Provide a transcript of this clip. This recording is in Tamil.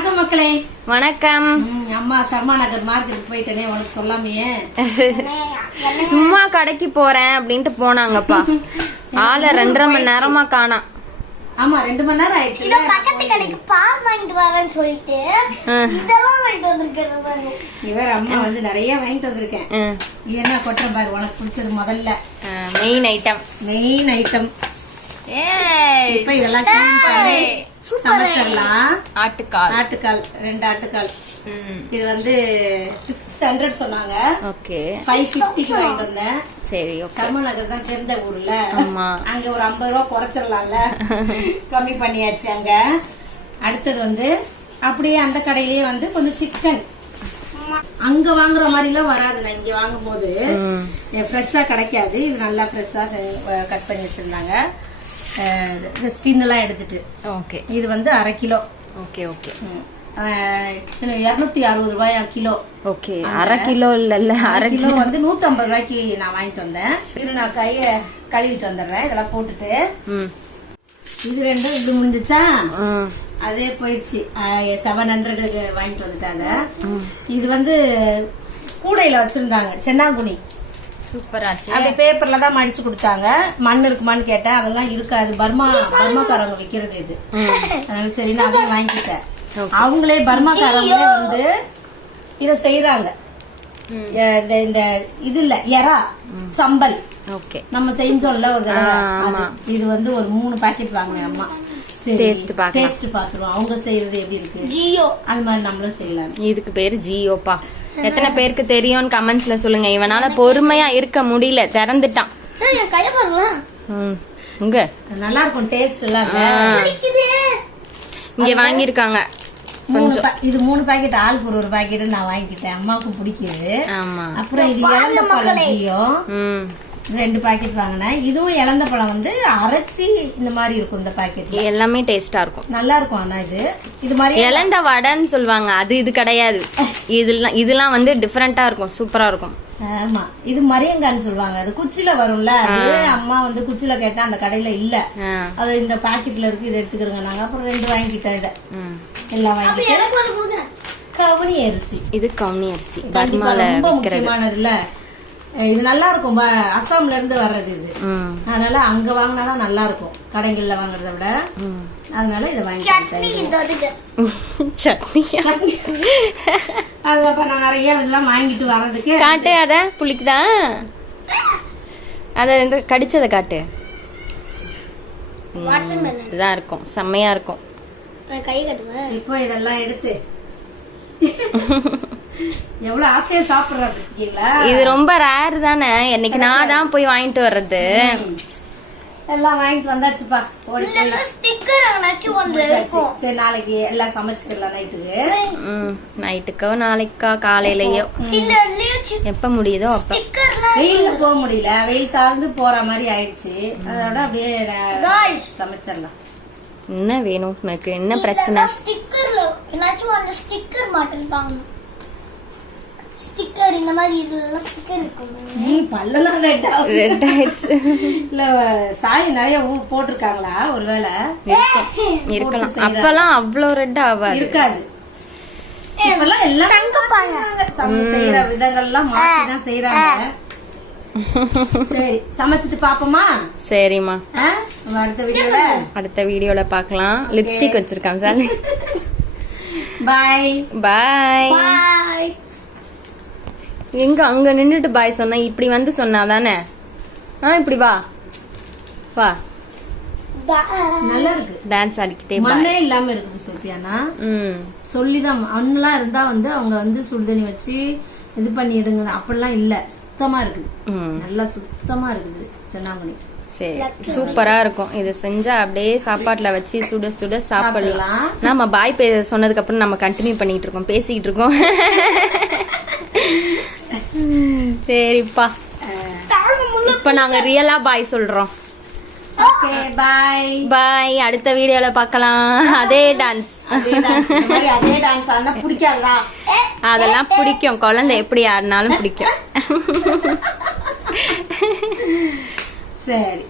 வணக்கம் மக்களே. வணக்கம். அம்மா சர்மா நகர் மார்க்கெட் போயிட்டேனே உனக்கு சொல்லாமையே. சும்மா கடைக்கு போறேன் அப்படின்ட்டு போனாங்கப்பா. ஆளை ரெண்டரை மணி நேரமா காணாம் ஆமா ரெண்டு மணி நேரம் ஆயிடுச்சு. இதோ பக்கத்து கடைக்கு பால் வாங்கிட்டு வரேன்னு சொல்லிட்டு இதெல்லாம் வாங்கிட்டு வந்திருக்கேன். இவர் அம்மா வந்து நிறைய வாங்கிட்டு வந்திருக்கேன். இது என்ன கொட்டுற பாரு உனக்கு பிடிச்சது முதல்ல. மெயின் ஐட்டம் மெயின் ஐட்டம் இப்ப இதெல்லாம் clean பண்ணி சமைச்சிடலாம். ஆட்டுக்கால். ஆட்டுக்கால் ரெண்டு ஆட்டுக்கால். இது வந்து சிக்ஸ் ஹண்ட்ரட் சொன்னாங்க. ஓகே. ஃபைவ் ஃபிஃப்டிக்கு வாங்கிட்டு வந்தேன். சரி கர்ம நகர் தான் தெரிந்த ஊர்ல. அங்க ஒரு ஐம்பது ரூபா குறைச்சிடலாம்ல. கம்மி பண்ணியாச்சு அங்க. அடுத்தது வந்து அப்படியே அந்த கடையிலேயே வந்து கொஞ்சம் சிக்கன் அங்க வாங்குற மாதிரி எல்லாம் வராது நான் இங்க வாங்கும் போது ஃப்ரெஷ்ஷா கிடைக்காது. இது நல்லா ஃப்ரெஷ்ஷா கட் பண்ணி வச்சிருந்தாங்க. ஸ்கின் எல்லாம் எடுத்துட்டு. ஓகே. இது வந்து அரை கிலோ. Okay okay. இருநூத்தி அறுபது ரூபாயா கிலோ. ஓகே அரை கிலோ இல்லல்ல அரை கிலோ வந்து நூத்தி ஐம்பது ரூபாய்க்கு நான் வாங்கிட்டு வந்தேன். இது நான் கைய கழுவிட்டு வந்துடுறேன். இதெல்லாம் போட்டுட்டு. ம். இது ரெண்டும் இது முடிஞ்சுச்சா? அதே போயிடுச்சு. செவன் ஹண்ட்ரடுக்கு வாங்கிட்டு வந்துட்டாங்க. இது வந்து கூடையில வச்சிருந்தாங்க. சென்னாங்குனி. சூப்பர் ஆச்சு அப்படி பேப்பர்ல தான் மடிச்சு கொடுத்தாங்க. மண் இருக்குமான்னு கேட்டேன். அதெல்லாம் இருக்காது. பர்மா பர்மாக்காரங்க விக்கிறது இது. அதனால சரி நான் அதையும் வாங்கிக்கிட்டேன். அவங்களே பர்மாக்காரங்களே வந்து இத செய்யறாங்க இந்த இந்த இது இல்ல எறா சம்பல். ஓகே நம்ம செஞ்சோம்ல ஒரு தடவை. இது வந்து ஒரு மூணு பாக்கெட் வாங்கினேன் அம்மா. பார்க்கலாம். டேஸ்ட் பாத்துருவோம் அவங்க செய்யறது எப்படி இருக்கு? ஜியோ. அது மாதிரி நம்மளும் செய்யலாம். இதுக்கு பேரு ஜியோப்பா. எத்தனை பேருக்கு தெரியும்னு கமெண்ட்ஸ்ல சொல்லுங்க. இவனால பொறுமையா இருக்க முடியல. திறந்துட்டான். ஏய், என் கைய பாருங்களேன் ம். இங்க. நல்லா இருக்கும் டேஸ்ட் எல்லாம் இங்க வாங்கியிருக்காங்க. மூணு பா- இது மூணு பாக்கெட் ஆளுக்கு ஒரு ஒரு பாக்கெட் நான் வாங்கிக்கிட்டேன். அம்மாவுக்கும் பிடிக்குது. ஆமா. அப்புறம் இது இழந்த பழம் ஜியோ. ம். ரெண்டு பாக்கெட் வாங்கினேன். இதுவும் இழந்த பழம் வந்து அரைச்சி இந்த மாதிரி இருக்கும் இந்த பாக்கெட் எல்லாமே டேஸ்டா இருக்கும். நல்லா இருக்கும் ஆனா இது. இது மாதிரி இலந்த வடைன்னு சொல்லுவாங்க. அது இது கிடையாது. இதெல்லாம் இதெல்லாம் வந்து டிஃப்ரெண்டா இருக்கும். சூப்பரா இருக்கும். ஆமா. இது மரியங்கான்னு சொல்லுவாங்க. அது குச்சில வரும்ல. அது அம்மா வந்து குச்சில கேட்டா அந்த கடையில இல்ல. அது இந்த பாக்கெட்ல இருக்கு. இதை எடுத்துக்கிறோங்க நாங்க. அப்புறம் ரெண்டு வாங்கிட்டோம் இதை. எல்லாம் வாங்கிட்டு எனக்கு ஒண்ணு கொடுங்க. கவுனி அரிசி. இது கவுனி அரிசி. ரொம்ப விக்கிறது முக்கியமானதுல இது நல்லா இருக்கும் ப- அசாம்ல இருந்து வர்றது இது. அதனால அங்க வாங்கினாதான் நல்லா இருக்கும் கடைகள்ல வாங்குறத விட. அதனால இதை சட்னி இதுக்கு. சட்னியா அதுக்கப்புறம் நான் நிறைய இதெல்லாம் வாங்கிட்டு வர்றதுக்கு. காட்டு அத புளிக்குதா? அத இந்த கடிச்சத காட்டு. இதுதான் இருக்கும். செம்மையா இருக்கும். நான் கை கட்டுவேன். இப்போ இதெல்லாம் எடுத்து. எவ்வளவு ஆசையா சாப்பிடுறா பாத்தீங்களா? இது ரொம்ப ரேர் தானே. என்னைக்கு நான் தான் போய் வாங்கிட்டு வர்றது. எல்லாம் வாங்கிட்டு வந்தாச்சுப்பா. சரி நாளைக்கு எல்லாம் சமைச்சுக்கலாம் நைட்டுக்கு. ம், நைட்டுக்கோ நாளைக்கா காலையிலயோ. எப்ப? முடியுதோ அப்ப. ஸ்டிக்கர்லாம் வெயில்ல போக முடியல. வெயில் தாழ்ந்து போற மாதிரி ஆயிடுச்சு. அதோட அப்படியே. சமைச்சிடலாம். என்ன வேணும் உனக்கு? என்ன பிரச்சனை? ஸ்டிக்கர்ல என்னாச்சும் அந்த ஸ்டிக்கர் மாட்டிருப்பாங்க. ஸ்டிக்கர் இந்த மாதிரி இதுல ஸ்டிக்கர் இருக்கும். ம், பல்லெல்லாம் ரெட் ஆகுது ரெட் ஆயிடுச்சு இல்ல சாயம் நிறைய ஊ போட்டிருக்காங்களா ஒருவேளை? இருக்கலாம். அப்பெல்லாம் அவ்வளோ ரெட் ஆகாது இருக்காது. இப்பெல்லாம் எல்லாம் செய்யற விதங்கள்லாம் மாத்தி தான் செய்யறாங்க சரி சமைச்சிட்டு பாப்போமா? சரிம்மா. அடுத்த வீடியோல அடுத்த வீடியோல பார்க்கலாம் லிப்ஸ்டிக் வச்சிருக்கான் சார் பாய் பாய் எங்க அங்க நின்னுட்டு பாய் சொன்னா இப்படி வந்து சொன்னா தானே? ஆ இப்படி வா. வா. நல்லா இருக்கு. டான்ஸ் ஆடிக்கிட்டே பாய் மண்ணே இல்லாம இருக்குது சோபியானா ம். சொல்லிதான் மண்ணெல்லாம் இருந்தா வந்து அவங்க வந்து சுடுதண்ணி வச்சு இது பண்ணிடுங்க. அப்படிலாம் இல்ல. சுத்தமா இருக்குது. ம். நல்லா சுத்தமா இருக்குது சென்னாமணி சரி. சூப்பரா இருக்கும். இது செஞ்சா அப்படியே சாப்பாட்டுல வச்சு சுட சுட சாப்பிடலாம். சாப்பிடலாம். நாம பாய் பே சொன்னதுக்கு அப்புறம் நம்ம கண்டினியூ பண்ணிட்டு இருக்கோம். பேசிக்கிட்டு இருக்கோம். சரிப்பா. இப்ப நாங்க ரியலா பாய் சொல்றோம். ஓகே பாய் பாய் அடுத்த வீடியோல பார்க்கலாம். அதே டான்ஸ் அதே டான்ஸ் ஆனா பிடிக்காதா அதெல்லாம் பிடிக்கும். குழந்தை எப்படி ஆடினாலும் பிடிக்கும். சரி.